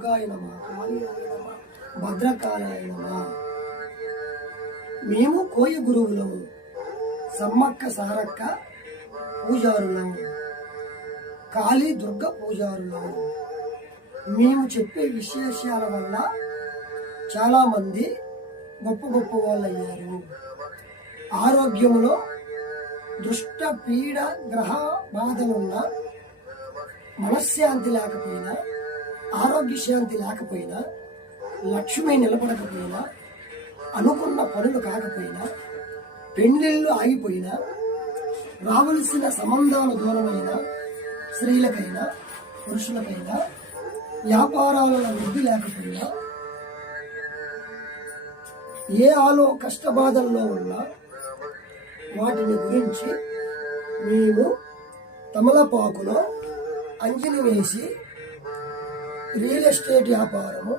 దుర్గాయ నమః, కాళీయాయ నమః, భద్రకాళాయ నమః. మేము కోయ గురువులము, సమ్మక్క సారక్క పూజారులము, కాళీ దుర్గ పూజారులము. మేము చెప్పే విశేషాల వల్ల చాలామంది గొప్ప గొప్ప వాళ్ళు అయ్యారు. ఆరోగ్యంలో దుష్ట పీడ గ్రహ బాధలున్న, మనశ్శాంతి లేకపోయినా, ఆరోగ్య శాంతి లేకపోయినా, లక్ష్మి నిలబడకపోయినా, అనుకున్న పనులు కాకపోయినా, పెళ్లిళ్ళు ఆగిపోయినా, రావలసిన సంబంధాలు దూరమైన స్త్రీలకైనా పురుషులకైనా, వ్యాపారాలలో వృద్ధి లేకపోయినా, ఏ కష్టబాధల్లో ఉన్నా వాటిని గురించి మేము తమలపాకులో అంజలి వేసి రియల్ ఎస్టేట్ వ్యాపారము,